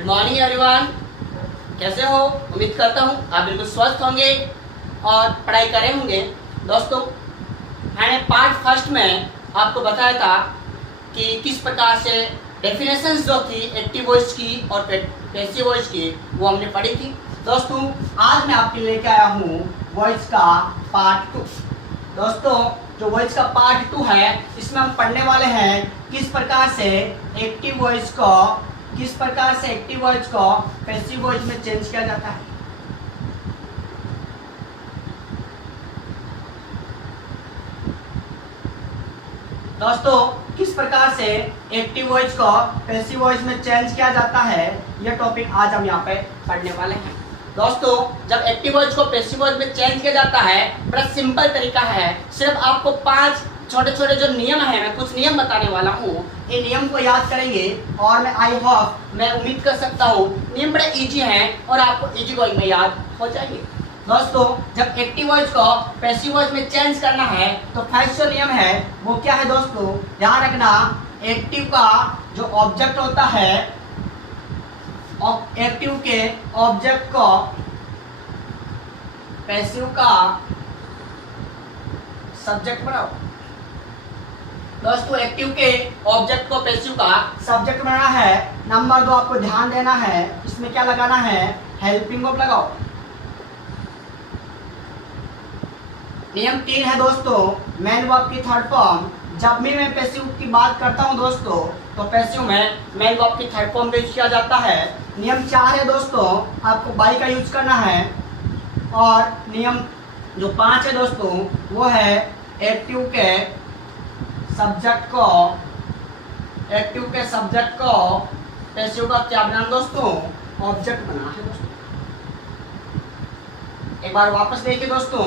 Good morning everyone. कैसे हो? उम्मीद करता हूँ आप बिल्कुल स्वस्थ होंगे और पढ़ाई कर रहे होंगे। दोस्तों, मैंने पार्ट फर्स्ट में आपको बताया था कि किस प्रकार से डेफिनेशंस जो थी एक्टिव वॉइस की और पैसिव वॉइस की वो हमने पढ़ी थी। दोस्तों, आज मैं आपके लेके आया हूँ वॉइस का पार्ट 2। दोस्तों, जो वॉइस का पार्ट 2 है इसमें हम पढ़ने वाले हैं किस प्रकार से एक्टिव वॉइस को पैसिव वॉइस में चेंज किया जाता है। दोस्तों, किस प्रकार से एक्टिव वॉइस को पैसिव वॉइस में चेंज किया जाता है, यह टॉपिक आज हम यहाँ पे पढ़ने वाले हैं। दोस्तों, जब एक्टिव वॉइस को पैसिव वॉइस में चेंज किया जाता है, बड़ा सिंपल तरीका है। सिर्फ आपको 5 छोटे छोटे जो नियम है, मैं कुछ नियम बताने वाला हूँ। ये नियम को याद करेंगे और मैं उम्मीद कर सकता हूँ नियम बड़े इजी हैं और आपको इजी गोइंग में याद हो जाएंगे। दोस्तों, जब एक्टिव वॉइस को पैसिव वॉइस में चेंज करना है तो फर्स्ट जो नियम है वो क्या है दोस्तों, ध्यान रखना। एक्टिव का जो ऑब्जेक्ट होता है, एक्टिव के ऑब्जेक्ट को पैसिव का सब्जेक्ट बनाओ। दोस्तों, एक्टिव के ऑब्जेक्ट को पैसिव का सब्जेक्ट बनाना है। नंबर 2 आपको ध्यान देना है, इसमें क्या लगाना है, हेल्पिंग वर्ब लगाओ। नियम 3 है दोस्तों, मेन वर्ब की थर्ड फॉर्म। जब भी मैं पैसिव की बात करता हूं दोस्तों, तो पैसिव में मेन वर्ब की थर्ड फॉर्म यूज किया जाता है। नियम 4 है दोस्तों, आपको बाई का यूज करना है। और नियम जो 5 है दोस्तों वो है एक्टिव के सब्जेक्ट को पैसिव का क्या बनाना दोस्तों, ऑब्जेक्ट बनाना है दोस्तों। एक बार वापस देखिए दोस्तों,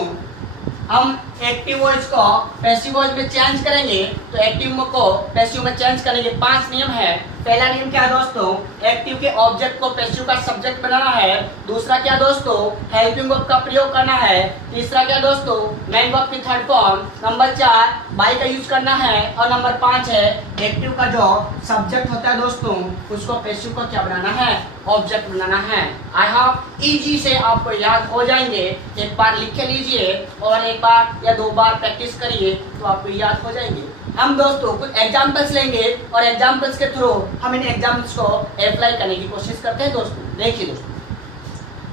हम एक्टिव वॉइस को पैसिव वॉइस में चेंज करेंगे तो एक्टिव को पैसिव में चेंज करेंगे। 5 नियम है। पहला नियम क्या है दोस्तों, एक्टिव के ऑब्जेक्ट को पैसिव का सब्जेक्ट बनाना है। दूसरा क्या दोस्तों, हेल्पिंग वर्ब का प्रयोग करना है। तीसरा क्या दोस्तों, मेन वर्ब की थर्ड फॉर्म। नंबर 4 बाई का यूज करना है। और नंबर 5 है एक्टिव का जो सब्जेक्ट होता है दोस्तों उसको पैसिव का क्या बनाना है, ऑब्जेक्ट बनाना है। आई होप इजी से आपको याद हो जाएंगे। एक बार लिख के लीजिए और एक बार या 2 बार प्रैक्टिस करिए तो आपको याद हो जाएंगे। हम दोस्तों कुछ एग्जाम्पल्स लेंगे और एग्जाम्पल्स के थ्रू हम इन एग्जाम्पल्स को अप्लाई करने की कोशिश करते हैं दोस्तों। देखिए दोस्तों,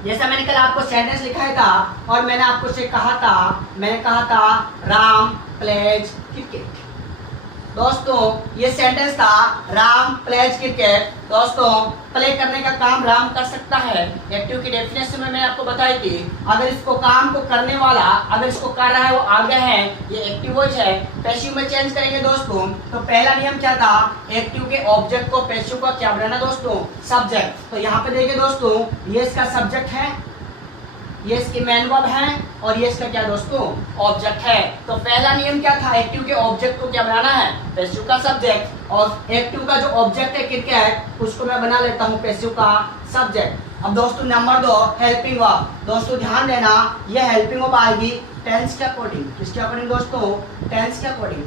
जैसा मैंने कल आपको सेंटेंस लिखाया था और मैंने आपको से कहा था राम प्लेज क्रिकेट। दोस्तों, ये सेंटेंस था राम प्लेज क्रिकेट। दोस्तों, प्ले करने का काम राम कर सकता है। एक्टिव की डेफिनेशन में मैंने आपको बताई थी, अगर इसको काम को करने वाला, अगर इसको कर रहा है वो आगे है, ये एक्टिव वॉइस है। पैसिव में चेंज करेंगे दोस्तों तो पहला नियम क्या था, एक्टिव के ऑब्जेक्ट को पैसिव का क्या बनाना दोस्तों, सब्जेक्ट। तो यहाँ पे देखिए दोस्तों, ये इसका सब्जेक्ट है, ये इसकी मेन वर्ब है और ये इसका क्या दोस्तों, ऑब्जेक्ट है। तो पहला नियम क्या था, एक्टिव के ऑब्जेक्ट को क्या बनाना है, पैसिव का सब्जेक्ट। और एक्टिव का जो ऑब्जेक्ट है क्रिकेट उसको मैं बना लेता हूँ पैसिव का सब्जेक्ट। अब दोस्तों नंबर 2 हेल्पिंग वर्ब। दोस्तों ध्यान देना, ये हेल्पिंग वर्ब आएगी टेंस के अकॉर्डिंग। किसके अकॉर्डिंग दोस्तों, टेंस के अकॉर्डिंग।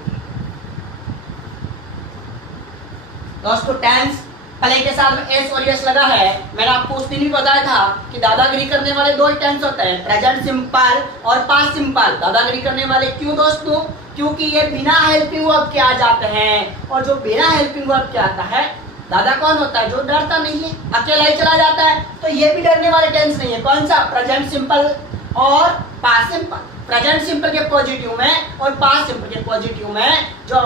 दोस्तों, टेंस प्ले के साथ में एस और यस लगा है। मैंने आपको उस दिन भी बताया था कि दादागिरी करने वाले 2 टेंस होते हैं, प्रेजेंट सिंपल और पास्ट सिंपल। दादागिरी करने वाले क्यों दोस्तों, क्योंकि ये बिना हेल्पिंग वर्ब के आ जाते हैं। और जो बिना हेल्पिंग वर्ब के आता है, दादा कौन होता है, जो डरता नहीं है, अकेला ही चला जाता है। तो ये भी डरने वाले टेंस नहीं है। कौन सा, प्रेजेंट सिंपल और पास्ट सिंपल। प्रेजेंट सिंपल के पॉजिटिव में और पास्ट सिंपल के पॉजिटिव में जो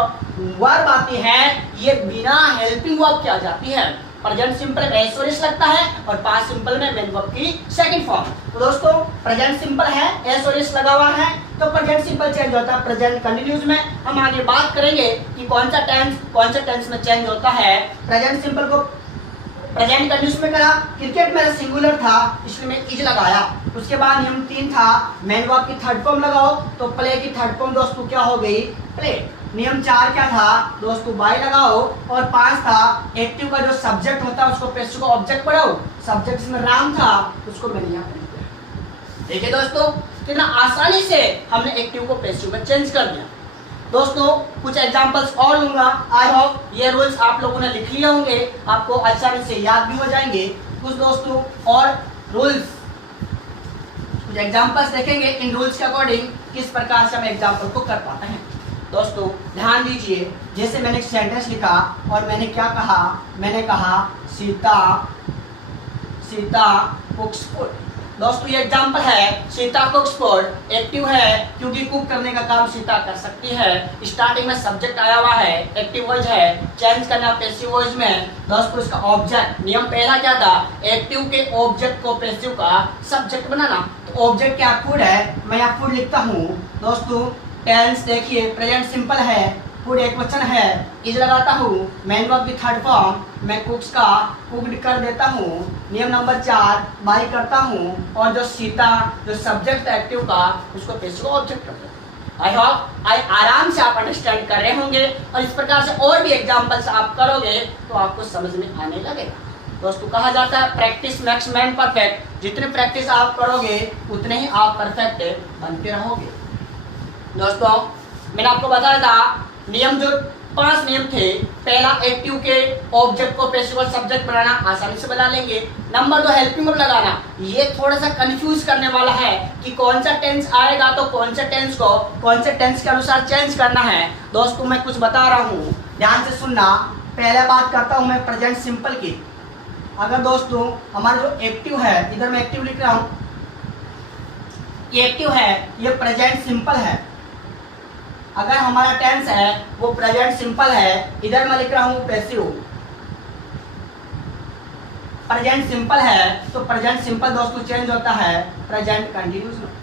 वर्ब आती है ये बिना हेल्पिंग वर्ब के आ जाती है। प्रेजेंट सिंपल में एस और एस लगता है और पास्ट सिंपल में मेन वर्ब की सेकंड फॉर्म। तो दोस्तों, प्रेजेंट सिंपल है, एस और एस लगा हुआ है तो प्रेजेंट सिंपल चेंज होता है प्रेजेंट कंटिन्यूस में। हम आगे बात करेंगे कि कौन सा टेंस में चेंज होता है। प्रेजेंट सिंपल को प्रेजेंट कंटिन्यूस में करा, क्रिकेट मेरा सिंगुलर था इसलिए मैं इज लगाया। उसके बाद नियम 3 था मेन वर्ब की थर्ड फॉर्म लगाओ, तो प्ले की थर्ड फॉर्म दोस्तों क्या हो गई, प्ले। नियम 4 क्या था दोस्तों, बाय लगाओ। और 5 था एक्टिव का जो सब्जेक्ट होता है उसको पैसिव का ऑब्जेक्ट बनाओ। सब्जेक्ट में राम था उसको मैंने यहाँ पे देखिए दोस्तों, कितना आसानी से हमने एक्टिव को पैसिव में चेंज कर दिया। दोस्तों कुछ एग्जांपल्स और लूंगा। आई होप ये रूल्स आप लोगों ने लिख लिए होंगे, आपको आसानी से याद भी हो जाएंगे। कुछ दोस्तों और रूल्स, कुछ एग्जांपल्स देखेंगे, इन रूल्स के अकॉर्डिंग किस प्रकार से हम एग्जांपल को कर पाते हैं। दोस्तों ध्यान दीजिए, जैसे मैंने एक सेंटेंस लिखा और मैंने क्या कहा, मैंने कहा सीता कुक्स फूड। दोस्तों ये एग्जांपल है, सीता कुक्स फूड एक्टिव है क्योंकि कुक करने का काम सीता कर सकती है। स्टार्टिंग में सब्जेक्ट आया हुआ है, एक्टिव वॉइस है, चेंज करना पैसिव वॉइस में। दोस्तों इसका ऑब्जेक्ट, नियम पहला क्या था, एक्टिव के ऑब्जेक्ट को पैसिव का सब्जेक्ट बनाना। तो ऑब्जेक्ट क्या फूड है, मैं यहाँ फूड लिखता हूँ। दोस्तों टेंस देखिए, प्रेजेंट सिंपल है, फूड एक वचन है, इज लगाता हूँ, मेन वर्ब की थर्ड फॉर्म, मैं कुक्स का कुक्ड कर देता हूँ। नियम नंबर 4, बाई करता हूँ और जो सीता जो सब्जेक्ट एक्टिव का उसको पैसिव ऑब्जेक्ट कर देता हूँ। आई होप आराम से आप अंडरस्टैंड कर रहे होंगे और इस प्रकार से और भी एग्जांपल्स आप करोगे तो आपको समझ में आने लगेगा। दोस्तों कहा जाता है प्रैक्टिस मेक्स मैन परफेक्ट, जितने प्रैक्टिस आप करोगे उतने ही आप परफेक्ट बनते रहोगे। दोस्तों मैंने आपको बताया था नियम, जो 5 नियम थे। पहला, एक्टिव के ऑब्जेक्ट को पैसिव सब्जेक्ट बनाना, आसानी से बना लेंगे। नंबर 2, हेल्पिंग वर्ब लगाना। ये थोड़ा सा कंफ्यूज करने वाला है कि कौन सा टेंस आएगा तो कौन से टेंस को कौन से टेंस के अनुसार चेंज करना है। दोस्तों मैं कुछ बता रहा हूँ, ध्यान से सुनना। पहले बात करता हूँ मैं प्रेजेंट सिंपल की। अगर दोस्तों हमारा जो एक्टिव है, इधर मैं एक्टिव लिख रहा हूँ, ये एक्टिव है, ये प्रेजेंट सिंपल है। अगर हमारा टेंस है वो प्रेजेंट सिंपल है, इधर मैं लिख रहा हूं पैसिव। प्रेजेंट सिंपल है तो प्रेजेंट सिंपल दोस्तों चेंज होता है प्रेजेंट कंटिन्यूस में।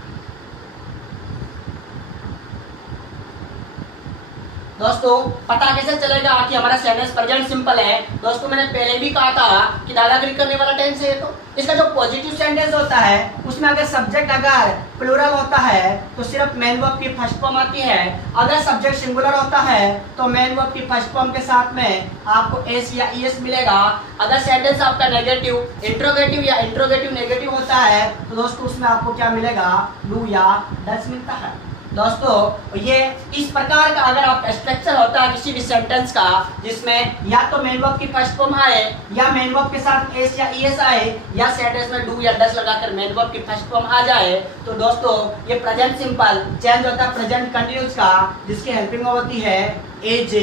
दोस्तों पता कैसे चलेगा कि हमारा सेंटेंस प्रेजेंट सिंपल है। दोस्तों मैंने पहले भी कहा था कि दादागिरी करने वाला टेंस है, तो इसका जो पॉजिटिव सेंटेंस होता है उसमें अगर सब्जेक्ट अगर प्लूरल होता है तो सिर्फ मेन वर्ब की फर्स्ट फॉर्म आती है। अगर सब्जेक्ट सिंगुलर होता है तो मेन वर्ब की फर्स्ट फॉर्म के साथ में आपको एस या ईएस मिलेगा। अगर सेंटेंस आपका नेगेटिव, इंट्रोगेटिव या इंट्रोगेटिव नेगेटिव होता है तो दोस्तों उसमें आपको क्या मिलेगा, डू या डस मिलता है। दोस्तों ये इस प्रकार का अगर आप स्ट्रक्चर होता है किसी भी सेंटेंस का जिसमें या तो मेन वर्ब की फर्स्ट फॉर्म आए या मेन वर्ब के साथ एस या ईएस आए या सेंटेंस में डू या डस लगाकर मेन वर्ब की फर्स्ट फॉर्म आ जाए, तो दोस्तों ये प्रेजेंट सिंपल चेंज होता है प्रेजेंट कंटिन्यूस का, जिसकी हेल्पिंग होती है एज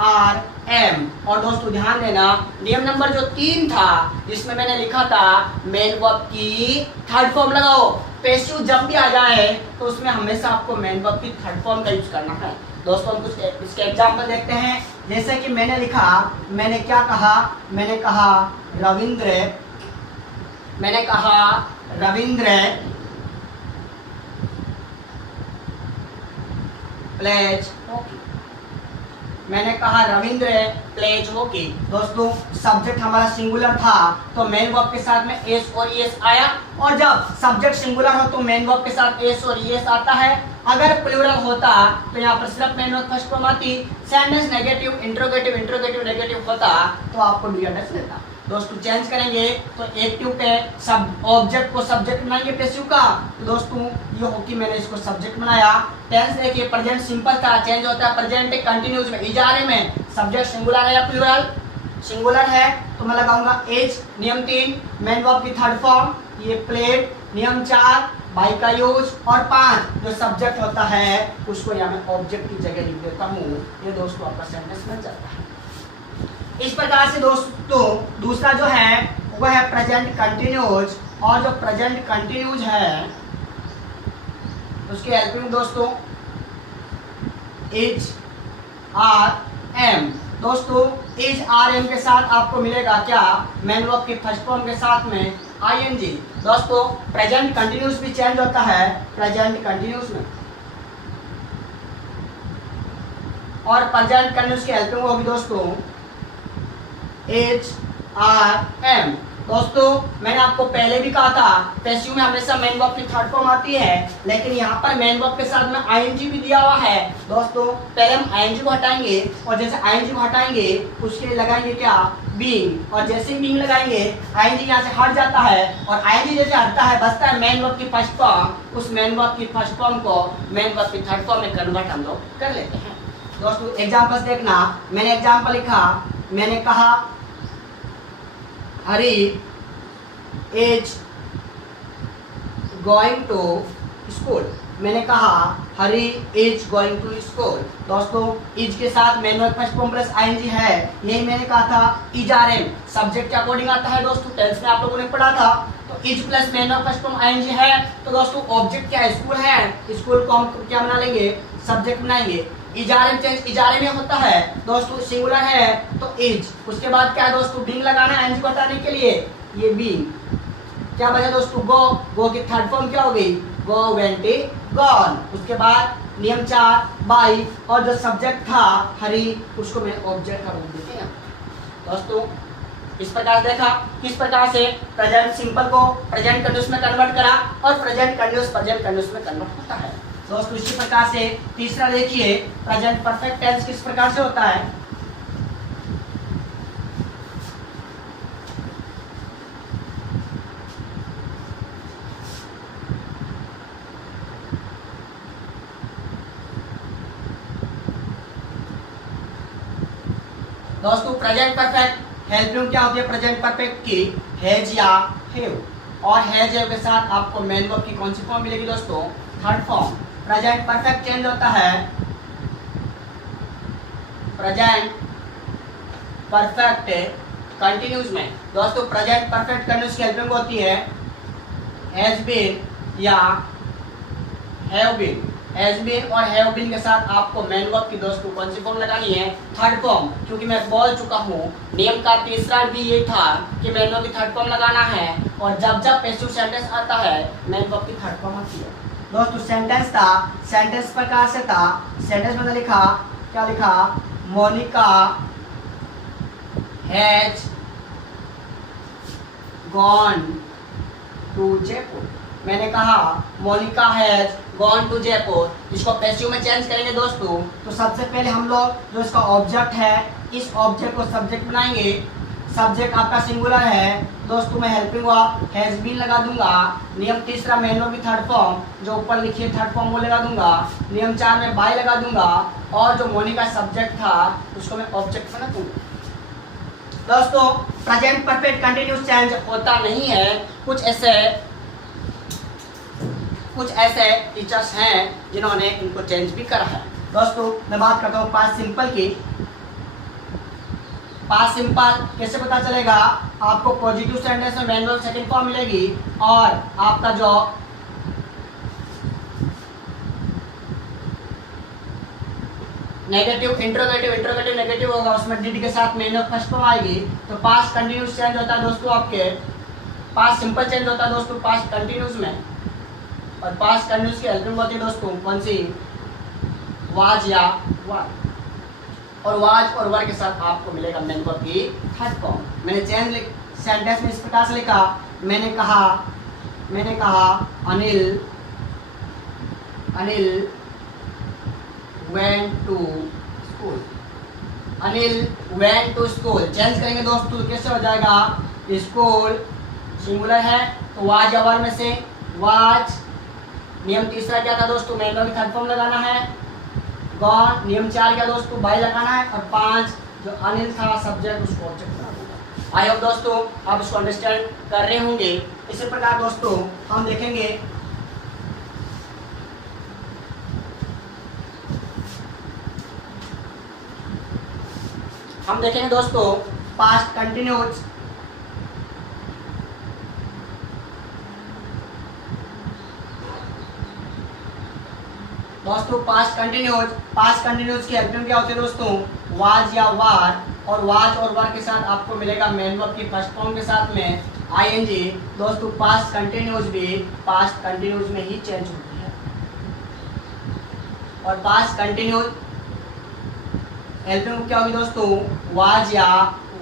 आर एम। और दोस्तों ध्यान देना, नियम नंबर जो 3 था जिसमें मैंने लिखा था मेन वर्ब की थर्ड फॉर्म लगाओ। पैसिव जब भी आ जाए तो उसमें हमेशा आपको मेन वर्ब की थर्ड फॉर्म का यूज करना है। दोस्तों हम कुछ इसके एग्जांपल देखते हैं। जैसे कि मैंने लिखा, मैंने क्या कहा, मैंने कहा रविंद्र, मैंने कहा रविंद्र प्लेज हॉकी, मैंने कहा रविंद्र प्लेज हॉकी। दोस्तों सब्जेक्ट हमारा सिंगुलर था तो मेन वर्ब के साथ में एस और ईएस आया, और जब सब्जेक्ट सिंगुलर हो तो मेन वर्ब के साथ एस और ईएस आता है। अगर प्लूरल होता तो यहाँ पर सिर्फ मेन वर्ब फर्स्ट फॉर्म आती। Sentence negative, interrogative, interrogative negative होता तो आपको डू या डस लेता। दोस्तों चेंज करेंगे तो एक्टिव के सब ऑब्जेक्ट को सब्जेक्ट बनाएंगे पैसिव का, तो दोस्तों ये हॉकी मैंने इसको सब्जेक्ट बनाया। टेंस देखिए प्रेजेंट सिंपल था, चेंज होता है प्रेजेंट कंटिन्यूस में। इजारे में सब्जेक्ट सिंगुलर है या प्लूरल, सिंगुलर है तो मैं लगाऊंगा एज। नियम 3 मेन वर्ब की थर्ड फॉर्म, ये प्लेड। नियम 4 बाई का यूज, और 5 जो सब्जेक्ट होता है उसको यहाँ मैं ऑब्जेक्ट की जगह लिख देता हूँ। ये दोस्तों आपका सेंटेंस बन जाता है। इस प्रकार से दोस्तों दूसरा जो है वह है प्रेजेंट कंटिन्यूज, और जो प्रेजेंट कंटिन्यूज है उसके हेल्पिंग दोस्तों इज आर एम। दोस्तों इज आर एम के साथ आपको मिलेगा क्या, मेन वर्ब की फर्स्ट फॉर्म के साथ में आईएनजी। दोस्तों प्रेजेंट कंटिन्यूस भी चेंज होता है प्रेजेंट कंटिन्यूस में, और प्रेजेंट कंटिन्यूस की हेल्पिंग होगी दोस्तों एच आर एम। दोस्तों मैंने आपको पहले भी कहा था पैसिव में हमेशा मेन वर्ब की थर्ड फॉर्म आती है, लेकिन यहाँ पर मेन वर्ब के साथ में आईएनजी भी दिया हुआ है। दोस्तों पहले हम आईएनजी को हटाएंगे, और जैसे आईएनजी को हटाएंगे उसके लिए लगाएंगे क्या, बीइंग, और जैसे ही बीइंग लगाएंगे आईएनजी यहाँ से हट जाता है, और आईएनजी जैसे हटता है बचता है मेन वर्ब की फर्स्ट फॉर्म। उस मेन वर्ब की फर्स्ट फॉर्म को मेन वर्ब की थर्ड फॉर्म में कन्वर्ट हम लोग कर लेते हैं। दोस्तों एग्जाम्पल्स देखना, मैंने एग्जाम्पल लिखा, मैंने कहा Hari is going to school. मैंने कहा Hari is going to school. दोस्तों इज के साथ main verb first form plus ING है, यही मैंने कहा था इजआरएम सब्जेक्ट के अकॉर्डिंग आता है। दोस्तों टेंस में आप लोगों ने पढ़ा था, तो is plus main verb first form ING है, तो दोस्तों ऑब्जेक्ट क्या है, स्कूल है, स्कूल को हम क्या बना लेंगे, सब्जेक्ट बनाएंगे। इजआरएम चेंज इजआरएम में होता है दोस्तों, सिंगुलर है तो इज, उसके बाद क्या है दोस्तों, बीइंग लगाना है आईएनजी को हटाने के लिए, ये बीइंग। क्या बचा दोस्तों, गो, गो की थर्ड फॉर्म क्या हो गई, गो, वेंट, गॉन। उसके बाद नियम 4 बाई, और जो सब्जेक्ट था हरी उसको मैं ऑब्जेक्ट का बोल देते हैं। दोस्तों इस प्रकार देखा किस प्रकार से प्रेजेंट सिंपल को प्रेजेंट कंटिन्यूअस में कन्वर्ट करा और प्रेजेंट कंटिन्यूअस प्रेजेंट कंटिन्यूअस में कन्वर्ट होता है। दोस्तों इसी प्रकार से तीसरा देखिए प्रेजेंट परफेक्ट टेंस किस प्रकार से होता है। दोस्तों प्रेजेंट परफेक्ट हेल्पिंग क्या होती है प्रेजेंट परफेक्ट की, हैज या हैव, और हैज के साथ आपको मेन वर्ब की कौन सी फॉर्म मिलेगी दोस्तों, third form. Present perfect change होता है प्रेजेंट परफेक्ट कंटिन्यूज में। दोस्तों प्रेजेंट परफेक्ट कंटिन्यूज की हेल्पिंग होती है हैज बीन या हैव बीन। हैज बीन और हैव बीन के साथ आपको मेन वर्ब की दोस्तों कौन सी फॉर्म लगानी है, थर्ड फॉर्म। क्योंकि मैं बोल चुका हूँ नियम का तीसरा भी ये था कि मेन वर्ब की थर्ड फॉर्म लगाना है, और जब जब पैसिव सेंटेंस आता है मेन वर्ब की थर्ड फॉर्म आती है। दोस्तों सेंटेंस था, सेंटेंस प्रकार से था, सेंटेंस में लिखा, क्या लिखा, Monika has gone to Jaipur. मैंने कहा Monika has gone to Jaipur, इसको पैसिव में चेंज करेंगे दोस्तों, तो सबसे पहले हम लोग जो इसका ऑब्जेक्ट है इस ऑब्जेक्ट को सब्जेक्ट बनाएंगे। सब्जेक्ट आपका सिंगुलर है दोस्तों, मैं हेल्पिंग वर्ब हैज बीन लगा दूंगा। नियम तीसरा मेन वर्ब की थर्ड फॉर्म जो ऊपर लिखिए थर्ड फॉर्म वो लगा दूंगा। नियम 4 में बाय लगा दूंगा, और जो मोनिका सब्जेक्ट था उसको मैं ऑब्जेक्ट बना दूंगा। दोस्तों प्रेजेंट परफेक्ट कंटिन्यूअस चेंज होता नहीं है, कुछ ऐसे टीचर्स हैं जिन्होंने इनको चेंज भी करा है। दोस्तों मैं बात करता हूँ पास्ट सिंपल की। पास्ट सिंपल कैसे पता चलेगा, आपको पॉजिटिव सेंटेंस में मेन वर्ब सेकंड फॉर्म मिलेगी, और आपका जो नेगेटिव इंट्रोगेटिव नेगेटिव होगा उसमें डिड के साथ मेन वर्ब फर्स्ट फॉर्म आएगी। तो पास्ट कंटिन्यूअस चेंज होता है दोस्तों, आपके पास्ट सिंपल चेंज होता है दोस्तों पास्ट कंटिन्यूअस में, और पास्ट कंटिन्यूअस की हेल्पिंग होती है दोस्तों कौन सी, वाज या वर, और वाज और वर के साथ आपको मिलेगा मेन वर्ब की थर्ड फॉर्म। मैंने चेंज सेंटेंस में इस प्रकार से लिखा, मैंने कहा Anil went to school। Anil went to school change करेंगे दोस्तों कैसे हो जाएगा, स्कूल सिंगुलर है तो वाज या वर में से वाज। नियम तीसरा क्या था दोस्तों, मेन वर्ब की थर्ड फॉर्म लगाना है, गॉन। नियम 4 क्या दोस्तों, बाय लगाना है, और 5 जो अनिल था सब्जेक्ट उसको ऑब्जेक्ट बना दूंगा। आई होप दोस्तों आप इसको अंडरस्टैंड कर रहे होंगे। इसी प्रकार दोस्तों हम देखेंगे दोस्तों पास्ट कंटिन्यूअस। दोस्तों पास्ट कंटिन्यूअस की हेल्पिंग क्या होती है दोस्तों, वाज या वार, और वाज और वर के साथ आपको मिलेगा मेन वर्ब की फर्स्ट फॉर्म के साथ में आईएनजी। दोस्तों पास्ट कंटिन्यूअस भी पास्ट कंटिन्यूअस में ही चेंज होती है, और पास्ट कंटिन्यूअस हेल्पिंग क्या होगी दोस्तों, वाज या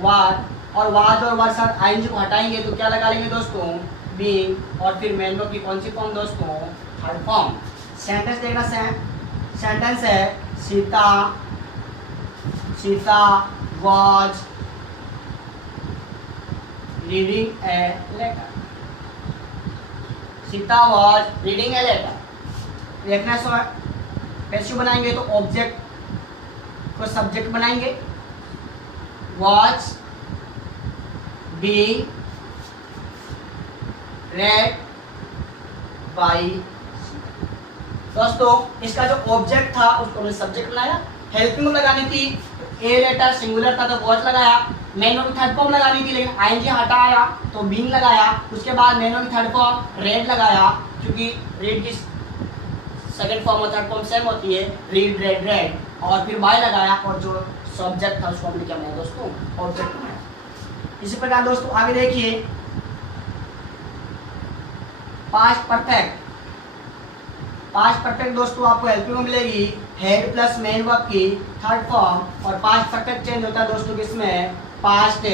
वार, और वाज और वर साथ आईएनजी को हटाएंगे तो क्या लगा लेंगे दोस्तों, बीइंग, और फिर मेन वर्ब की कौन सी फॉर्म दोस्तों, थर्ड फॉर्म। सेंटेंस देखना, सेंटेंस है Sita was reading a letter. Sita was reading a letter. देखना पैसिव बनाएंगे तो ऑब्जेक्ट को सब्जेक्ट बनाएंगे, वॉच बीइंग रेड बाई। दोस्तों इसका जो ऑब्जेक्ट था उसको हमने सब्जेक्ट बनाया, हेल्पिंग लगानी थी ए लेटर सिंगुलर था तो वॉच लगाया, मेन की थर्ड फॉर्म लगानी थी लेकिन आईएनजी हटाया तो बीइंग लगाया, उसके बाद मेन की थर्ड फॉर्म रेड लगाया क्योंकि रेड की सेकंड फॉर्म और थर्ड फॉर्म सेम होती है, रीड रेड रेड, और फिर बाय लगाया और जो सब्जेक्ट था उसको हमने क्या बनाया दोस्तों, ऑब्जेक्ट बनाया। इसी प्रकार दोस्तों आगे देखिए पास्ट परफेक्ट। पास्ट परफेक्ट दोस्तों आपको हेल्पिंग में मिलेगी हेड प्लस मेन वर्ब की थर्ड फॉर्म, और पास्ट परफेक्ट चेंज होता है दोस्तों किसमें, पास्ट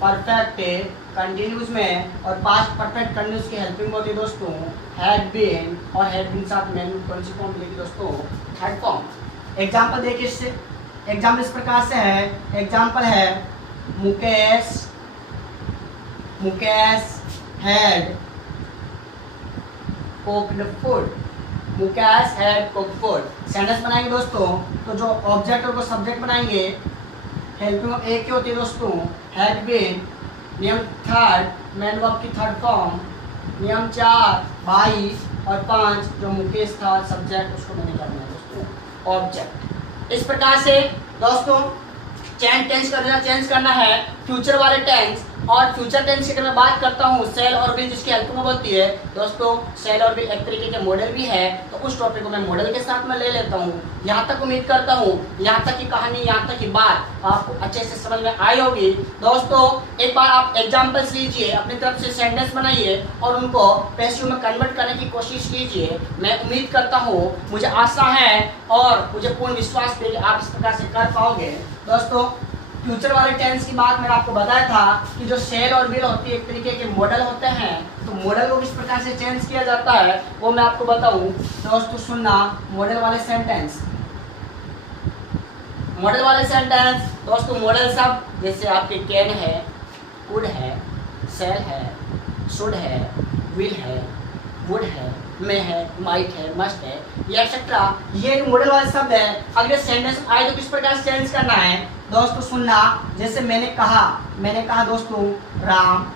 परफेक्ट कंटिन्यूस में, और पास्ट परफेक्ट कंटिन्यूस की हेल्पिंग होती है दोस्तों हैड बीन, और हैड बीन साथ मेन कौन सी फॉर्म मिलेगी दोस्तों, थर्ड फॉर्म। एग्जांपल देखिए इससे, एग्जाम्पल इस प्रकार से है, एग्जाम्पल है Mukesh had cooked food, Mukesh had cooked food. Sentence बनाएंगे दोस्तों तो जो ऑब्जेक्ट को सब्जेक्ट बनाएंगे, हेल्पिंग एक ही होती है दोस्तों हैड बीन, नियम थर्ड मेन वर्ब की थर्ड फॉर्म, नियम 4 बाई, और 5 जो मुकेश था सब्जेक्ट उसको मैंने करना है दोस्तों ऑब्जेक्ट। इस प्रकार से दोस्तों चेंज करना है फ्यूचर वाले टेंस, और फ्यूचर टेंस की अगर मैं बात करता हूँ सेल और विल जिसकी हेल्प में बोलती है दोस्तों, सेल और विल एक तरीके के मॉडल भी है, तो उस टॉपिक को मैं मॉडल के साथ में ले लेता हूँ। यहाँ तक उम्मीद करता हूँ यहाँ तक की कहानी, यहाँ तक की बात आपको अच्छे से समझ में आई होगी। दोस्तों एक बार आप एग्जाम्पल्स लीजिए, अपनी तरफ से सेंटेंस बनाइए और उनको पैसिव में कन्वर्ट करने की कोशिश कीजिए। मैं उम्मीद करता हूँ, मुझे आशा है और मुझे पूर्ण विश्वास है कि आप इस प्रकार से कर पाओगे। दोस्तों फ्यूचर वाले टेंस की बात मैंने आपको बताया था कि जो सेल और विल होती है एक तरीके के मॉडल होते हैं, तो मॉडल को किस प्रकार से चेंज किया जाता है वो मैं आपको बताऊं। दोस्तों सुनना, मॉडल वाले सेंटेंस, मॉडल वाले सेंटेंस दोस्तों मॉडल सब जैसे आपके कैन है, कुड है, सेल है, शुड है, विल है, वुड है, में है, माइट है, मस्ट है, ये एक्सेट्रा, ये मॉडल वाले शब्द है। अगले सेंटेंस आए तो किस प्रकार से चेंज करना है दोस्तों सुनना। जैसे मैंने कहा दोस्तों राम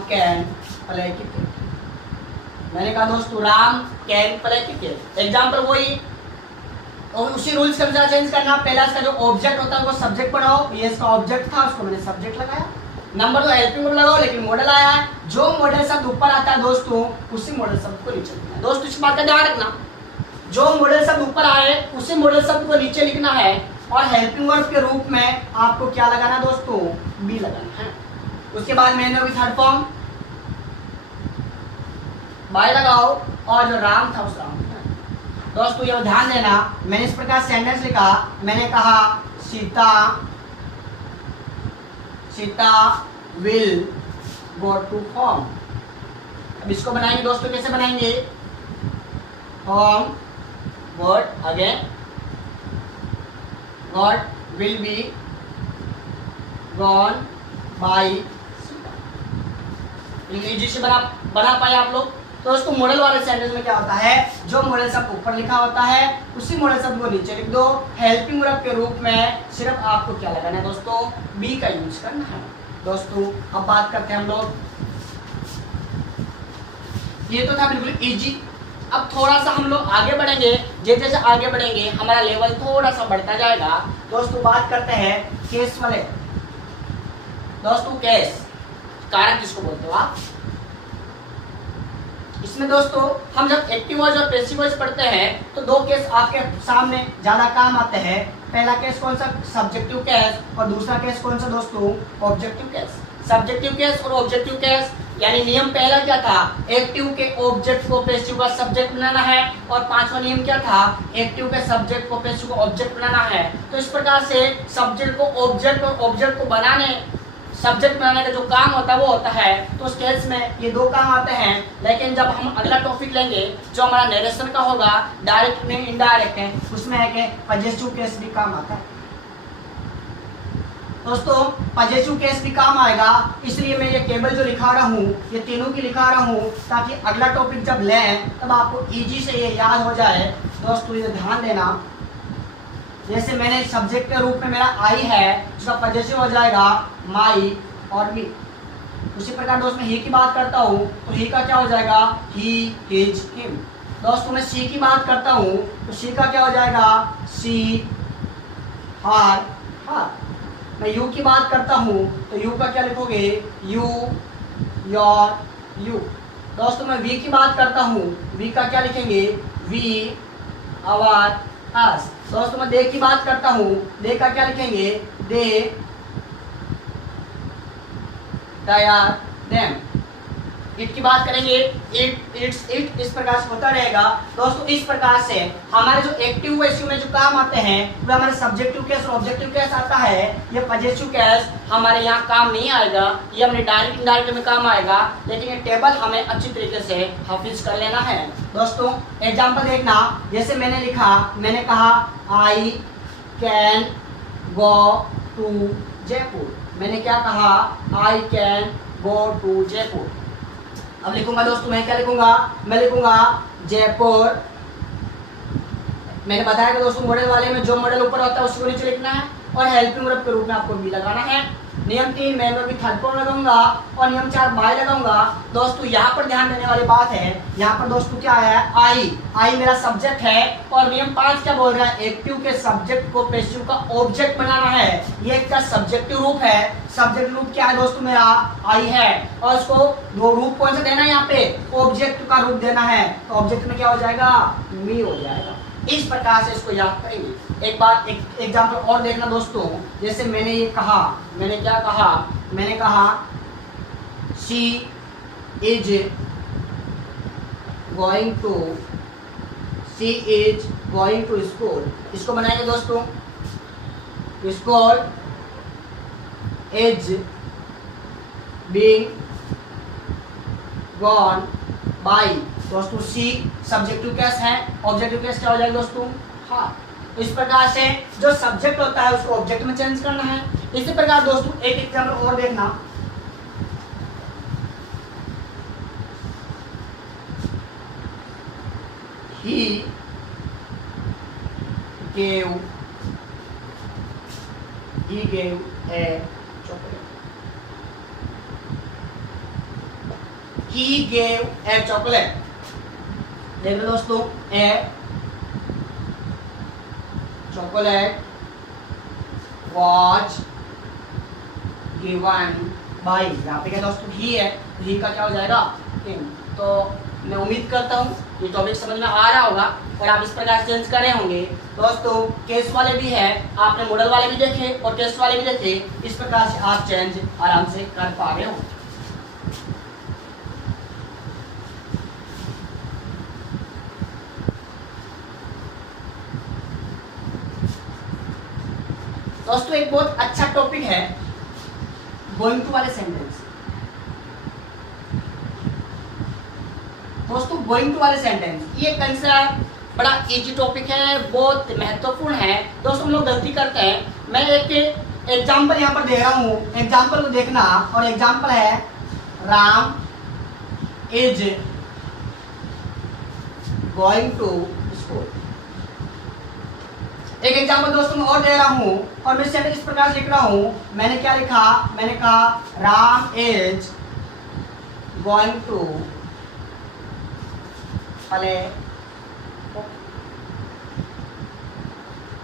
कैन प्ले क्रिकेट। मैंने कहा दोस्तों Ram can play cricket. Example वही और उसी रूल्स के अनुसार चेंज करना। पहला इसका जो ऑब्जेक्ट होता है वो सब्जेक्ट बनाओ, ये इसका ऑब्जेक्ट था उसको मैंने सब्जेक्ट लगाया। नंबर 2 हेल्पिंग वर्ब लगाओ लेकिन मॉडल आया है, जो मॉडल शब्द ऊपर आता है दोस्तों उसी मॉडल शब्द को नीचे लिखना है। दोस्तों इस बात का ध्यान रखना, जो मॉडल शब्द ऊपर आए उसी मॉडल शब्द को नीचे लिखना है, और हेल्पिंग वर्ब के रूप में आपको क्या लगाना है दोस्तों, बी लगाना है। उसके बाद मैंने भी थर्ड फॉर्म बाय लगाओ, और जो राम था उस राम दोस्तों ये ध्यान देना। मैंने इस प्रकार सेंटेंस लिखा, मैंने कहा Sita will go to home. अब इसको बनाएंगे दोस्तों, कैसे बनाएंगे, home word again god will be gone by Sita. Easy से बना पाए आप लोग। तो दोस्तों मॉडल वाले सेंटेंस में क्या होता है, जो मॉडल शब्द ऊपर लिखा होता है उसी मॉडल शब्द को नीचे लिख दो। हेल्पिंग वर्ब के रूप में सिर्फ आपको क्या लगाना है दोस्तों, बी का यूज करना है। दोस्तों अब बात करते हैं हम लोग, ये तो था बिल्कुल इजी। अब थोड़ा सा हम लोग आगे बढ़ेंगे, जैसे जैसे आगे बढ़ेंगे हमारा लेवल थोड़ा सा बढ़ता जाएगा। दोस्तों बात करते हैं केस वाले। दोस्तों केस कारण जिसको बोलते हो आप, इसमें दोस्तों हम जब एक्टिव वॉइस और पैसिव वॉइस पढ़ते हैं तो दो केस आपके सामने ज्यादा काम आते हैं। पहला केस कौन सा, सब्जेक्टिव केस, और दूसरा केस कौन सा दोस्तों, ऑब्जेक्टिव केस। सब्जेक्टिव केस और ऑब्जेक्टिव केस यानी नियम पहला क्या था, एक्टिव के ऑब्जेक्ट को पैसिव का सब्जेक्ट बनाना है, और पांचवा नियम क्या था, एक्टिव के सब्जेक्ट को पैसिव का ऑब्जेक्ट बनाना है। तो इस प्रकार से सब्जेक्ट को ऑब्जेक्ट और ऑब्जेक्ट को बनाने, सब्जेक्ट बनाने का जो काम होता है वो होता है। तो उस केस में ये दो काम आते हैं, लेकिन जब हम अगला टॉपिक लेंगे जो हमारा नरेशन का होगा, डायरेक्ट में इनडायरेक्ट है, उसमें है कि पॉजिटिव केस भी काम आता है। दोस्तों पॉजिटिव केस भी काम आएगा, इसलिए मैं ये टेबल जो लिखा रहा हूँ ये तीनों की लिखा रहा हूँ ताकि अगला टॉपिक जब लें तब आपको इजी से ये याद हो जाए। दोस्तों ये ध्यान देना, जैसे मैंने सब्जेक्ट के रूप में मेरा आई है उसका पॉजिटिव हो जाएगा माई और मी। उसी प्रकार दोस्त मैं ही की बात करता हूँ तो ही का क्या हो जाएगा ही, हिज, हिम। दोस्तों मैं सी की बात करता हूँ तो सी का क्या हो जाएगा सी, हार, हार। मैं यू की बात करता हूँ तो यू का क्या लिखोगे यू, योर, यू। दोस्तों मैं वी की बात करता हूँ, वी का क्या लिखेंगे वी, आवर, अस। दोस्तों मैं दे की बात करता हूँ, दे का क्या लिखेंगे दे, दयार, देम। इट की बात करेंगे इट, इट्स, इट। इस प्रकार से होता रहेगा। दोस्तों इस प्रकार से हमारे जो एक्टिव वॉइस में जो काम आते हैं वो हमारे सब्जेक्टिव केस और ऑब्जेक्टिव केस आता है। ये पॉजिटिव केस हमारे यहाँ काम नहीं आएगा, ये हमने डायरेक्ट इनडायरेक्ट में काम आएगा, लेकिन ये टेबल हमें अच्छी तरीके से हाफिज कर लेना है। दोस्तों एग्जाम्पल देखना, जैसे मैंने लिखा, मैंने कहा I can go to Jaipur. मैंने क्या कहा I can go to Jaipur. अब लिखूंगा दोस्तों मैं क्या लिखूंगा, मैं लिखूंगा जयपुर। मैंने बताया कि दोस्तों मॉडल वाले में जो मॉडल ऊपर होता है उसको नीचे लिखना है और हेल्पिंग वर्ब के रूप में आपको भी लगाना है। नियम 3 मैं भी थर्ड फॉर्म लगाऊंगा और नियम 4 बाय लगाऊंगा। दोस्तों यहाँ पर ध्यान देने वाली बात है, यहाँ पर दोस्तों क्या आया है आई, आई मेरा सब्जेक्ट है और नियम 5 क्या बोल रहा है एक्टिव के सब्जेक्ट को पैसिव का ऑब्जेक्ट बनाना है। ये एक का सब्जेक्टिव रूप है। सब्जेक्ट रूप क्या है दोस्तों मेरा आई है और उसको दो रूप कौन सा देना है यहाँ पे ऑब्जेक्ट का रूप देना है, तो ऑब्जेक्ट में क्या हो जाएगा मी हो जाएगा। इस प्रकार से इसको याद करेंगे। एक बात एक एग्जाम्पल और देखना दोस्तों, जैसे मैंने ये कहा, मैंने क्या कहा, मैंने कहा she is going to, she is going to school. इसको बनाएंगे दोस्तों school is being gone by. दोस्तों सी सब्जेक्टिव केस है, ऑब्जेक्टिव केस क्या हो जाएगा दोस्तों हाँ। तो इस प्रकार से जो सब्जेक्ट होता है उसको ऑब्जेक्ट में चेंज करना है। इसी प्रकार दोस्तों एक एग्जाम्पल और देखना, he gave a chocolate, he gave a chocolate। देख लो दोस्तों ए chocolate was given by। यहाँ पे क्या दोस्तों ही है, ही का क्या हो जाएगा him। तो मैं उम्मीद करता हूँ ये टॉपिक समझ में आ रहा होगा और आप इस प्रकार चेंज करे होंगे। दोस्तों केस वाले भी है, आपने मॉडल वाले भी देखे और केस वाले भी देखे, इस प्रकार से आप चेंज आराम से कर पा रहे हो। दोस्तों एक बहुत अच्छा टॉपिक है गोइंग टू वाले सेंटेंस। दोस्तों गोइंग टू वाले सेंटेंस ये कंसेप्ट बड़ा इजी टॉपिक है, बहुत महत्वपूर्ण है। दोस्तों हम लोग गलती करते हैं, मैं एक एग्जाम्पल यहाँ पर दे रहा हूँ, एग्जाम्पल को देखना। और एग्जाम्पल है Ram is going to school. एक एग्जाम्पल दोस्तों मैं और दे रहा हूँ और मैं सेंटेंस इस प्रकार लिख रहा हूँ। मैंने क्या लिखा, मैंने कहा Ram is going to play.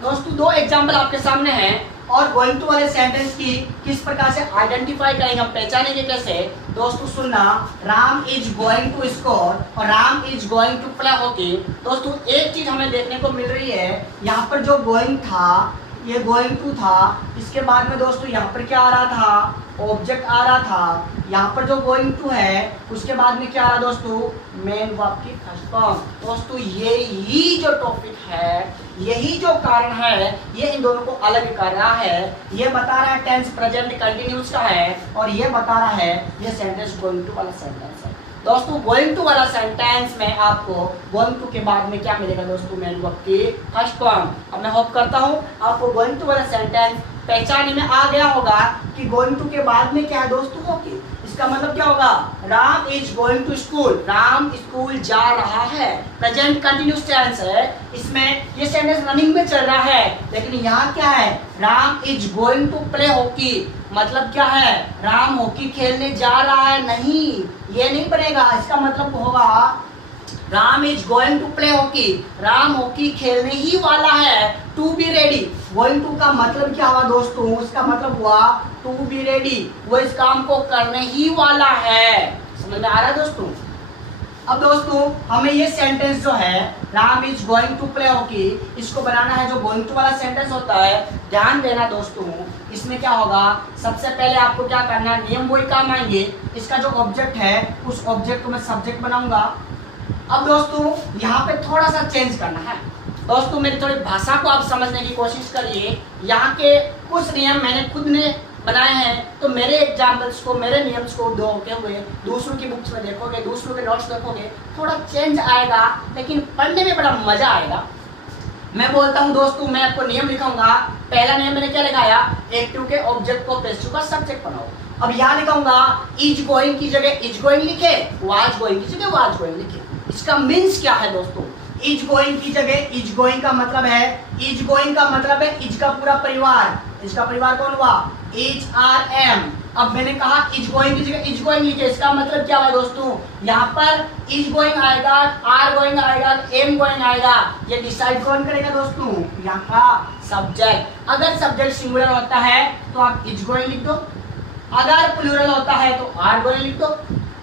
दोस्तों दो एग्जाम्पल आपके सामने हैं और गोइंग टू वाले सेंटेंस की किस प्रकार से आइडेंटिफाई करेंगे, हम पहचानेंगे कैसे। दोस्तों सुनना, Ram is going to score और Ram is going to play hockey. दोस्तों एक चीज हमें देखने को मिल रही है, यहाँ पर जो गोइंग था ये गोइंग टू था, इसके बाद में दोस्तों यहाँ पर क्या आ रहा था ऑब्जेक्ट आ रहा था। यहाँ पर जो गोइंग टू है उसके बाद में क्या आ रहा दोस्तों मेन वर्ब की फर्स्ट फॉर्म। दोस्तों यही जो टॉपिक है, यही जो कारण है, ये इन दोनों को अलग कर रहा है। ये बता रहा है टेंस प्रेजेंट कंटिन्यूस का है और ये बता रहा है ये सेंटेंस गोइंग टू वाला सेंटेंस है। दोस्तों गोइंग टू वाला सेंटेंस में आपको गोइंग टू के बाद में क्या मिलेगा दोस्तों मेन वर्ब की फर्स्ट फॉर्म। अब मैं होप करता हूँ आपको गोइंग टू वाला सेंटेंस पहचाने में आ गया होगा कि गोइंग टू के बाद में क्या है दोस्तों, होगी। इसका मतलब क्या होगा, Ram is going to school, Ram school जा रहा है। प्रेजेंट कंटिन्यूस टेंस है, इसमें ये सेंटेंस रनिंग में चल रहा है, लेकिन यहाँ क्या है, Ram is going to play hockey, मतलब क्या है, राम हॉकी खेलने जा रहा है, नहीं, ये नहीं बनेगा। इसका मतलब होगा Ram is going to play hockey, Ram hockey खेलने ही वाला है। To be ready, going to का मतलब क्या हुआ दोस्तों, उसका मतलब हुआ टू बी रेडी, वो इस काम को करने ही वाला है। समझ में आ रहा है दोस्तों। अब दोस्तों हमें ये सेंटेंस जो है Ram is going to play hockey, इसको बनाना है जो गोइंग टू वाला सेंटेंस होता है। ध्यान देना दोस्तों, इसमें क्या होगा, सबसे पहले आपको क्या करना है, नियम वही काम आएंगे। इसका जो ऑब्जेक्ट है उस ऑब्जेक्ट को मैं सब्जेक्ट बनाऊंगा। अब दोस्तों यहाँ पे थोड़ा सा चेंज करना है। दोस्तों मेरी थोड़ी भाषा को आप समझने की कोशिश करिए। यहाँ के कुछ नियम मैंने खुद ने बनाए हैं, तो मेरे एग्जाम्पल्स को, मेरे नियम्स को दोगे हुए दूसरों की बुक्स में देखोगे, दूसरों के नोट्स देखोगे, थोड़ा चेंज आएगा, लेकिन पढ़ने में बड़ा मजा आएगा। मैं बोलता हूँ दोस्तों, मैं आपको नियम लिखाऊंगा। पहला नियम मैंने क्या लिखाया, एक्टिव के ऑब्जेक्ट को पैसिव का सब्जेक्ट बनाओ। अब यहाँ लिखाऊंगा इज गोइंग की जगह इज गोइंग लिखे, वाज गोइंग की जगह वाज गोइंग लिखे। इसका मीन्स क्या है दोस्तों, इज गोइंग की जगह इज गोइंग का मतलब है, इज गोइंग का मतलब है इज का पूरा परिवार। इसका परिवार कौन हुआ, इज आर एम। अब मैंने कहा इज गोइंग की जगह इज गोइंग लिखे, इसका मतलब क्या हुआ दोस्तों, यहाँ पर इज गोइंग आएगा, आर गोइंग आएगा, एम गोइंग आएगा, ये डिसाइड कौन करेगा दोस्तों, यहाँ का सब्जेक्ट। अगर सब्जेक्ट सिंगुलर होता है तो आप इज गोइंग लिख दो, अगर प्लूरल होता है तो आर गोइंग लिख दो,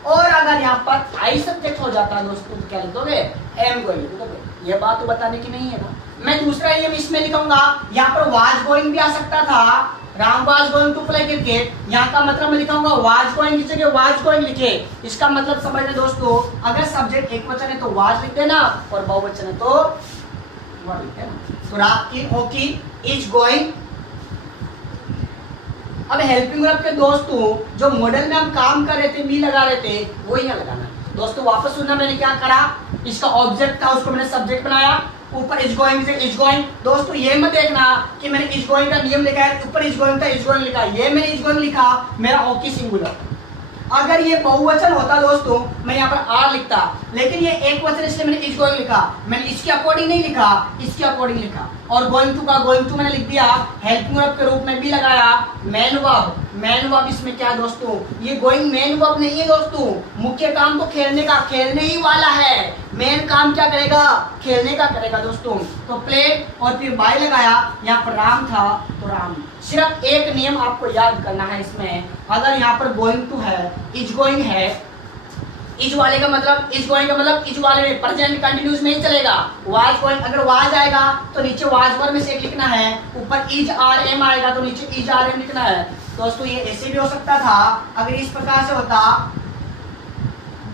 और अगर यहाँ पर आई सब्जेक्ट हो जाता है दोस्तों तो क्या लिख दोगे, एम गोइंग लिख दोगे। ये बात तो बताने की नहीं है ना। मैं दूसरा नियम इसमें लिखूंगा, यहाँ पर वाज गोइंग भी आ सकता था, Ram was going to play cricket, यहाँ का मतलब मैं लिखाऊंगा वाज गोइंग की जगह वाज गोइंग लिखे। इसका मतलब समझ लें दोस्तों, अगर सब्जेक्ट एक वचन है तो वाज लिख देना, और बहुवचन है तो वर लिख देना। तो राम हॉकी इज गोइंग। अब हेल्पिंग वर्ब के दोस्तों जो मॉडल में हम काम कर रहे थे, मी लगा रहे थे, वो यहाँ लगाना है। दोस्तों वापस सुनना, मैंने क्या करा, इसका ऑब्जेक्ट था उसको मैंने सब्जेक्ट बनाया, ऊपर इज गोइंग से इज गोइंग। दोस्तों ये मत देखना कि मैंने इज गोइंग का नियम लिखा है, ऊपर इज गोइंग था इज गोइंग लिखा, ये मैंने इज गोइंग लिखा, मेरा हॉकी सिंगुलर। अगर ये बहुवचन होता दोस्तों मैं यहाँ पर आर लिखता, लेकिन ये एक वचन इसलिए मैंने इज गोइंग लिखा, मैंने इसके अकॉर्डिंग नहीं लिखा, इसके अकॉर्डिंग लिखा। और गोइंग टू का गोइंग टू मैंने लिख दिया, हेल्पिंग वर्ब के रूप में भी लगाया, मेन वर्ब। मेन वर्ब इसमें क्या है दोस्तों, ये गोइंग मेन वर्ब नहीं है दोस्तों, मुख्य काम तो खेलने का, खेलने ही वाला है। मेन काम क्या करेगा, खेलने का करेगा दोस्तों। तो प्ले और फिर बाय लगाया, यहाँ पर राम था तो राम। सिर्फ एक नियम आपको याद करना है इसमें, अगर यहाँ पर गोइंग टू है, इज गोइंग है, इज वाले का मतलब, इज गोइंग का मतलब इज वाले में प्रेजेंट कंटिन्यूस में ही चलेगा। वाज गोइंग, अगर वाज आएगा तो नीचे वाज वर्ब में से एक लिखना है, ऊपर इज आर एम आएगा तो नीचे इज आर एम लिखना है। दोस्तों ये ऐसे भी हो सकता था, अगर इस प्रकार से होता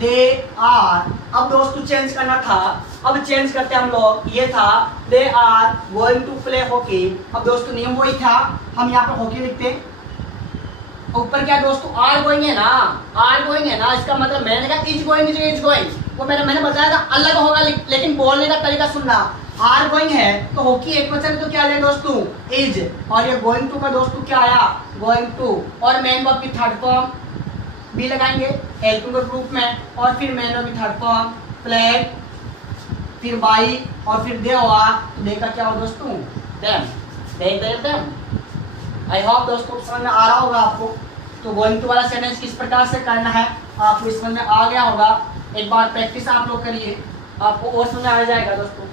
दे आर। अब दोस्तों चेंज करना था, अब चेंज करते हम लोग, ये था they are going to play hockey. अब दोस्तों नियम वही था, हम यहाँ पर हॉकी लिखते, ऊपर क्या दोस्तों आर गोइंग है ना, आर गोइंग है ना, इसका मतलब मैंने कहा इज गोइंग इज गोइंग, वो मैंने बताया था अलग होगा, लेकिन बोलने का तरीका सुनना। आर गोइंग है तो हॉकी एक वचन तो क्या आया दोस्तों, इज, और ये गोइंग टू का दोस्तों क्या आया, गोइंग टू, और मेन वर्ब की थर्ड फॉर्म भी लगाएंगे हेल्पिंग वर्ब ग्रुप में, और फिर मेन वर्ब की थर्ड फॉर्म प्ले, फिर बाई, और फिर दे हुआ, तो दे का क्या हुआ दोस्तों, देम, देम। आई होप दोस्तों समझ में आ रहा होगा आपको। तो गोइंग टू वाला सेंटेंस किस प्रकार से करना है आपको समझ में आ गया होगा। एक बार प्रैक्टिस आप लोग करिए, आपको और समझ आ जाएगा दोस्तों।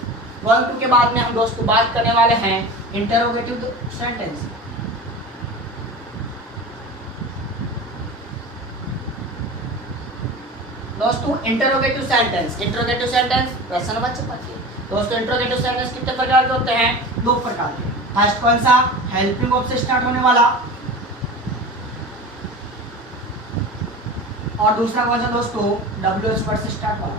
गोइंग टू के बाद में हम दोस्तों बात करने वाले हैं इंटरोगेटिव सेंटेंस। दोस्तों इंटरोगेटिव सेंटेंस, इंटरोगेटिव सेंटेंस प्रश्न नंबर 25। दोस्तों इंटरोगेटिव सेंटेंस कितने प्रकार के होते हैं, दो प्रकार के। फर्स्ट कौन सा, हेल्पिंग वर्ब से स्टार्ट होने वाला, और दूसरा कौन सा दोस्तों, WH वर्ड से स्टार्ट वाला।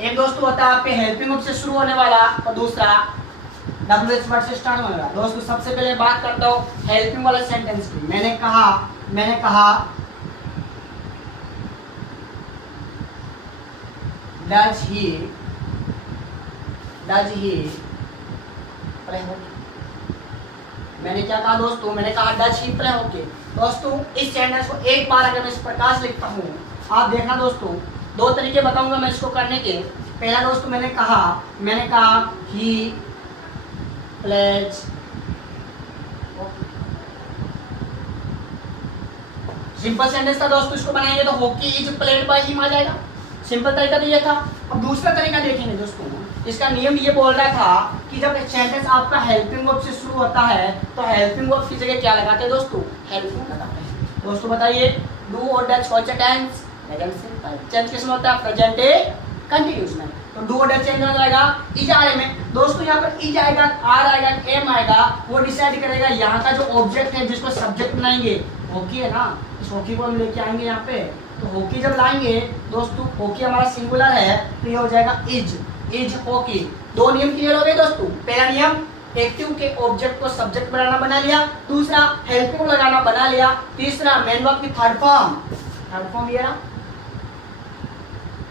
एक दोस्तों होता है आपके हेल्पिंग वर्ब से शुरू होने वाला, और दूसरा WH वर्ड से स्टार्ट होने वाला। दोस्तों सबसे पहले बात करता हूँ हेल्पिंग वाले सेंटेंस की। मैंने कहा does he does he play hockey. मैंने क्या कहा दोस्तों, मैंने कहा डज ही प्ले हॉकी। दोस्तों इस सेंटेंस को एक बार अगर मैं इस प्रकार से लिखता हूँ, आप देखना दोस्तों, दो तरीके बताऊंगा मैं इसको करने के। पहला दोस्तों मैंने कहा ही प्लेज, सिंपल सेंटेंस था दोस्तों, इसको बनाएंगे तो hockey is played by him आ जाएगा। सिंपल तरीका तो ये था। अब दूसरा तरीका देखेंगे दोस्तों, इसका नियम ये बोल रहा था कि जब सेंटेंस आपका हेल्पिंग वर्ब से शुरू होता है तो हेल्पिंग वर्ब की जगह क्या लगाते हैं दोस्तों, हेल्पिंग लगाते हैं। दोस्तों बताइए, डू और डज कौन सा टेंस, प्रेजेंट सिंपल। टेंस किसमें होता है, प्रेजेंट कंटीन्यूअस में। तो डू और डज चेंज हो जाएगा इज आ रहे में। दोस्तों यहाँ पर इज आएगा, आर आएगा, एम आएगा, वो डिसाइड करेगा यहाँ का जो ऑब्जेक्ट है जिसको सब्जेक्ट बनाएंगे, हॉकी है ना, इस हॉकी को हम लेके आएंगे यहाँ पे। तो हॉकी जब लाएंगे दोस्तों, हॉकी हमारा सिंगुलर है तो ये हो जाएगा इज हॉकी। दो नियम क्लियर हो गए दोस्तों। पहला नियम, एक्टिव के ऑब्जेक्ट को सब्जेक्ट बनाना बना लिया। दूसरा, हेल्पिंग लगाना बना लिया। तीसरा, मेन वर्ब की थर्ड फॉर्म ये रहा,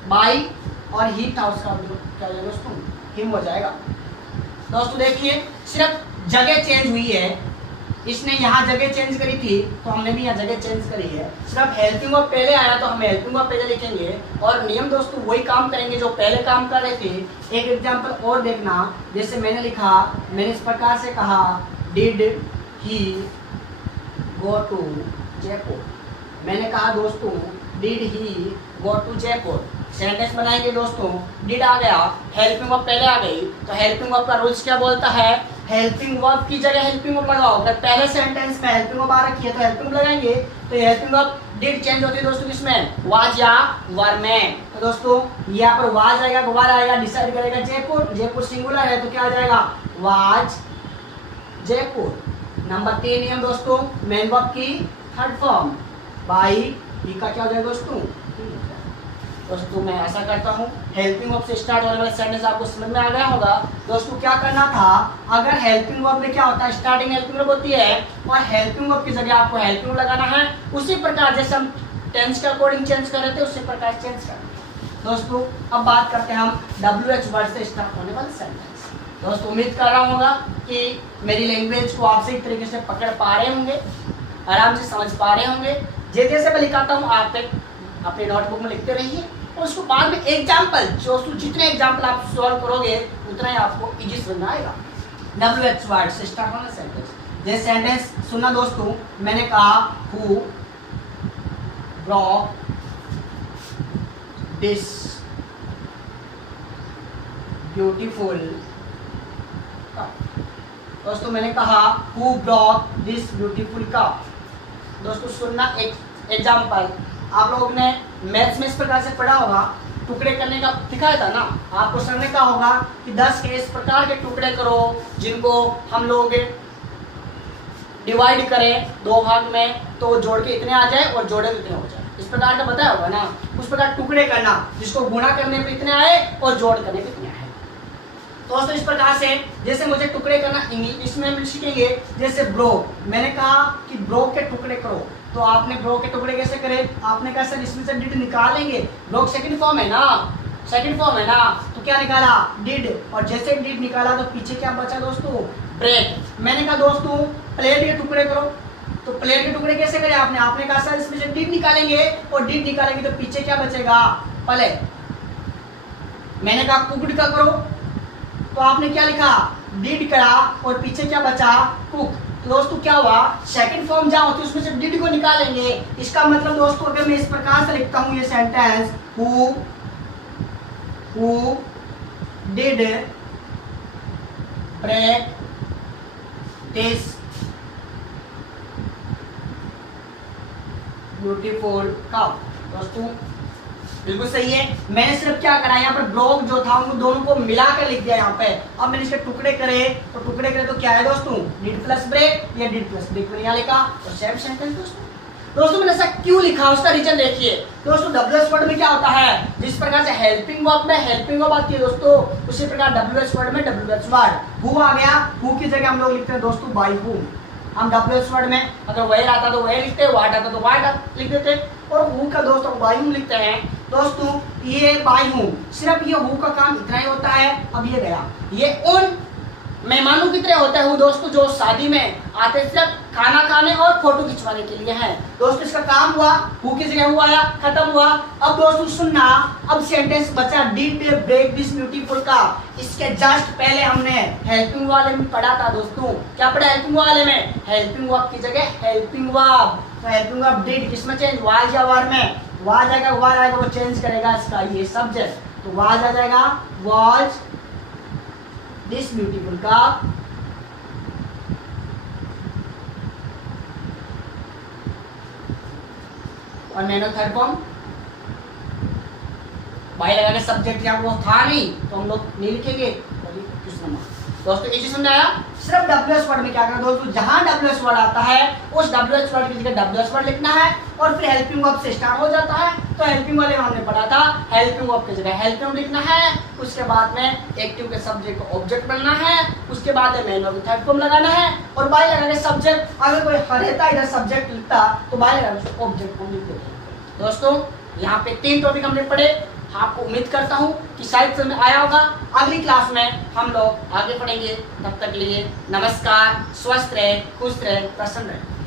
बाई और ही था उसका क्या हो जाएगा दोस्तों, हिम हो जाएगा। दोस्तों देखिए, सिर्फ जगह चेंज हुई है, इसने यहाँ जगह चेंज करी थी तो हमने भी यहाँ जगह चेंज करी है। सिर्फ हेल्पिंग वर्ब पहले आया तो हम हेल्पिंग वर्ब पहले लिखेंगे और नियम दोस्तों वही काम करेंगे जो पहले काम कर रहे थे। एक एग्जांपल और देखना, जैसे मैंने लिखा, मैंने इस प्रकार से कहा, did he go to Jaipur. मैंने कहा दोस्तों, did he go to Jaipur. Sentence बनाएंगे दोस्तों, डिड आ गया, हेल्पिंग वर्ब पहले आ गई, तो हेल्पिंग वर्ब का रूल्स क्या बोलता है, हेल्पिंग वर्ब की जगह हेल्पिंग वर्ब लगाओ। अगर पहले सेंटेंस में हेल्पिंग वर्ब आ रखी है तो हेल्पिंग लगाएंगे, तो हेल्पिंग वर्ब डिड चेंज होती है दोस्तों किसमें, वाज या वर में। तो दोस्तों यहाँ पर वाज आएगा, वर आएगा, डिसाइड करेगा जयपुर। जयपुर सिंगुलर है तो क्या आ जाएगा, वाज जयपुर। नंबर 3 नियम दोस्तों, मेन वर्ब की थर्ड फॉर्म बाई ही का क्या हो जाएगा दोस्तों मैं ऐसा करता हूँ। हेल्पिंग वर्ब से स्टार्ट होने वाला सेंटेंस आपको समझ में आ गया होगा। दोस्तों क्या करना था, अगर हेल्पिंग वर्ब में क्या होता है, स्टार्टिंग हेल्पिंग वर्ब होती है और हेल्पिंग वर्ब की जगह आपको हेल्पिंग वर्ब लगाना है। उसी प्रकार जैसे हम टेंस के अकॉर्डिंग चेंज कर रहे थे उसी प्रकार चेंज करना। दोस्तों अब बात करते हैं हम WH वर्ड से स्टार्ट होने वाले सेंटेंस। दोस्तों उम्मीद कर रहा हूँ कि मेरी लैंग्वेज को आप सही तरीके से पकड़ पा रहे होंगे, आराम से समझ पा रहे होंगे। जैसे मैं लिखाता हूँ आप अपने नोटबुक में लिखते रहिए और उसको बाद में एग्जाम्पल, जितने एग्जाम्पल आप सॉल्व करोगे उतना ही आपको इजी समझ में आएगा। WH वर्ड से स्टार्ट होना सेंटेंस। जैसे सेंटेंस सुनना दोस्तों, मैंने कहा who brought this beautiful cup. दोस्तों मैंने कहा who brought this beautiful cup. दोस्तों सुनना, एक एग्जाम्पल आप लोगों ने मैथ्स में इस प्रकार से पढ़ा होगा, टुकड़े करने का सिखाया था ना आपको। सर ने कहा होगा कि 10 के इस प्रकार के टुकड़े करो जिनको हम लोग डिवाइड करें 2 भाग में, तो जोड़ के इतने आ जाए और जोड़े तो इतने हो जाए। इस प्रकार का बताया होगा ना। उस प्रकार टुकड़े करना जिसको गुणा करने पे इतने आए और जोड़ करने पे इतने आए। दोस्तों इस प्रकार से जैसे मुझे टुकड़े करना इंग्लिश में सीखेंगे, जैसे ब्रो, मैंने कहा कि ब्रो के टुकड़े करो, तो आपने ब्रो के टुकड़े कैसे करे, आपने कहा सर इसमें से डिड निकालेंगे, ब्रो सेकंड फॉर्म है ना, तो क्या निकाला, डिड। और जैसे डिड निकाला तो पीछे क्या बचा दोस्तों, ब्रेक। मैंने कहा दोस्तों प्लेट के टुकड़े करो, तो प्लेट के टुकड़े कैसे करे आपने कहा सर इसमें से डिड निकालेंगे और डिड निकालेंगे तो पीछे क्या बचेगा, प्लेट। मैंने कहा कुकड का करो, तो आपने क्या लिखा, डिड करा और पीछे क्या बचा, कुक। तो दोस्तों क्या हुआ, सेकंड फॉर्म जहाँ होती है उसमें से डिड को निकालेंगे। इसका मतलब दोस्तों अगर मैं इस प्रकार से लिखता हूँ ये sentence, who did break this beautiful cup. दोस्तों बिल्कुल सही है। मैंने सिर्फ क्या करा, यहाँ पर ब्लॉक जो था उन दोनों को मिलाकर लिख दिया यहाँ पे। अब मैंने इसके टुकड़े करे तो क्या है दोस्तों, डिड प्लस ब्रेक या डिड प्लस ब्रेक मैंने यहाँ लिखा और सेम सेंटेंस। दोस्तों मैंने ऐसा क्यों लिखा उसका रीजन देखिए। दोस्तों WH वर्ड में क्या होता है, जिस प्रकार से हेल्पिंग वर्ब में हेल्पिंग वर्ब आती है दोस्तों, उसी प्रकार WH वर्ड में WH वर्ड। हु आ गया, हु की जगह हम लोग लिखते हैं दोस्तों बाई हूम। हम WH वर्ड में अगर वेयर आता तो वेयर लिखते हैं, वाट आता तो वाट लिख देते हैं, और हु का दोस्तों बाई हूम लिखते हैं। दोस्तों ये बाई हूँ, सिर्फ ये हूँ का काम इतना ही होता है। अब ये गया, ये उन मेहमानों की तरह होता है वो दोस्तों जो शादी में आते सिर्फ खाना खाने और फोटो खिंचवाने के लिए है। दोस्तों इसका काम हुआ, हु की जगह हुआ आया, खत्म हुआ। अब दोस्तों सुनना, अब सेंटेंस बचा did they break this beautiful का। इसके जस्ट पहले हमने हेल्पिंग वाले में पढ़ा था दोस्तों। क्या पढ़ा हेल्पिंग वाले में? हेल्पिंग वर्ब की जगह हेल्पिंग वर्ब। तो हेल्पिंग वर्ब डिड किसमें चेंज? वाज या वर में? वाज आएगा, वर आएगा, वो चेंज करेगा इसका ये सब्जेक्ट। तो वाज आ जाएगा, वाज दिस ब्यूटीफुल का और नैनो थर्ड फॉर्म भाई लगा के सब्जेक्ट या वो था नहीं तो हम लोग नहीं लिखेंगे। दोस्तों इसी समझ आया? सिर्फ WH वर्ड में क्या करना दोस्तों, जहां WH वर्ड आता है उस WH वर्ड की जगह WH वर्ड लिखना है और फिर हेल्पिंग वर्ब से स्टार्ट हो जाता है। तो हेल्पिंग वाले में हमने पढ़ा था हेल्पिंग वर्ब की जगह हेल्पिंग लिखना है, उसके बाद में एक्टिव के सब्जेक्ट को ऑब्जेक्ट बनना है, उसके बाद में मेन वर्ब थर्ड फॉर्म लगाना है और बाय लगा के सब्जेक्ट। अगर कोई हरेता इधर सब्जेक्ट लिखता तो बाय लगा के ऑब्जेक्ट को लिख देते। दोस्तों यहाँ पे 3 टॉपिक हमने पढ़े। आपको उम्मीद करता हूँ कि शायद समझ आया होगा। अगली क्लास में हम लोग आगे पढ़ेंगे। तब तक के लिए नमस्कार, स्वस्थ रहे, खुश रहे, प्रसन्न रहे।